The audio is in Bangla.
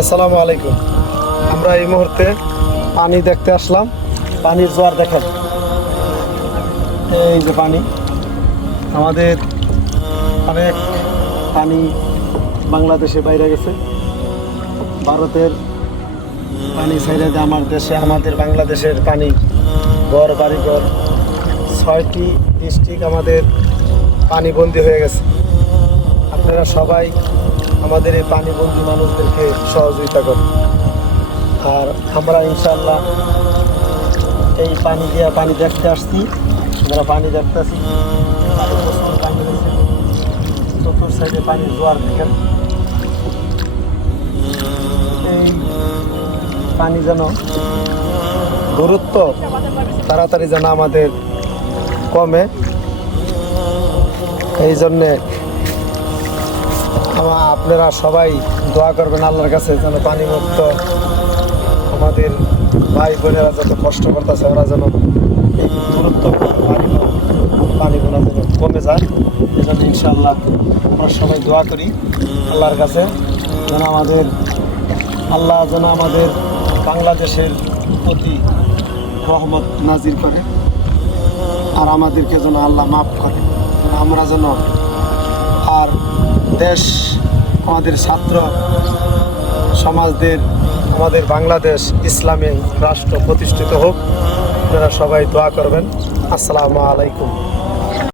আসসালামু আলাইকুম। আমরা এই মুহূর্তে পানি দেখতে আসলাম। পানির জোয়ার দেখেন। এই যে পানি। আমাদের অনেক পানি বাংলাদেশে বাইরে গেছে। ভারতের পানি দিয়ে আমার দেশে, আমাদের বাংলাদেশের পানি ঘর বাড়িঘর, ছয়টি ডিস্ট্রিক্ট আমাদের পানি পানিবন্দি হয়ে গেছে। আপনারা সবাই আমাদের এই পানিবন্দি মানুষদেরকে সহযোগিতা করুন। আর আমরা ইনশাল্লাহ এই পানি দিয়ে পানি দেখতে আসছি। আমরা পানি দেখতে প্রচুর চতুর সাইডে পানি জোয়ার দেখেন। এই পানি যেন গুরুত্ব তাড়াতাড়ি যেন আমাদের কমে, এই জন্যে আমা- আপনারা সবাই দোয়া করবেন আল্লাহর কাছে যেন পানি মুক্ত আমাদের ভাই বোনেরা যত কষ্ট করতেছে, ওরা যেন এই পানিগুলো যেন কমে যায়। জন্য ইনশাল্লাহ আমরা সবাই দোয়া করি আল্লাহর কাছে যেন আমাদের, আল্লাহ যেন আমাদের বাংলাদেশের প্রতি রহমত নাজির করে আর আমাদেরকে যেন আল্লাহ মাফ করে। আমরা যেন দেশ, আমাদের ছাত্র সমাজদের, আমাদের বাংলাদেশ ইসলামী রাষ্ট্র প্রতিষ্ঠিত হোক। আপনারা সবাই দোয়া করবেন। আসসালামু আলাইকুম।